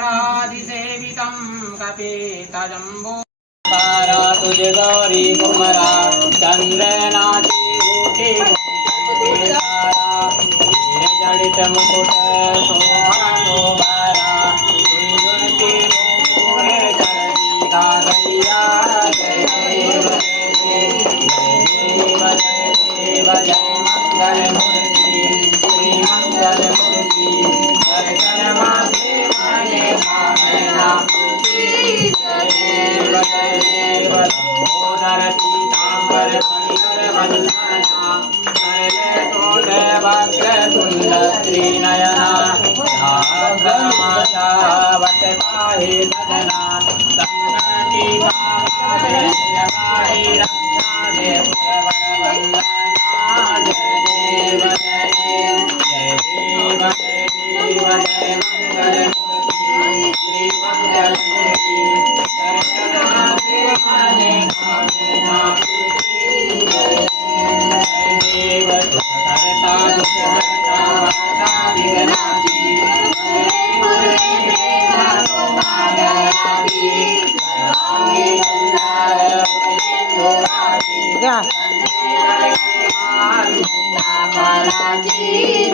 भूतगणाधिसेवितं कपितजम्बो तारा तुझे गौरी कुमरा चंद्रनाथी ऊटी जड़ित मुकुट शोभा शोभारा गुणती मोहे चरणी गागरिया जय देव जय मंगल मूर्ति श्री मंगल मूर्ति दर्शन माते माने भावना लंबोदर पीतांबर फणिकर वंदना सरले तोंड वक्र तुंड श्रीनयना ब्रह्मचावत पाहि सदना संकटी कामदे जगाहि रक्षादे पुरवर वंदना जय देव जय देव जय देव जय मंगल मूर्ति श्री मंगल मूर्ति दर्शन माते माने कामना पूर्ति जय देव सुख करता दुख हरता वाता विघ्नाति मुरे प्रेम कुमारयाति सर्वांगी सुंदर सुराति संजीवन के माल मुक्ता फलाति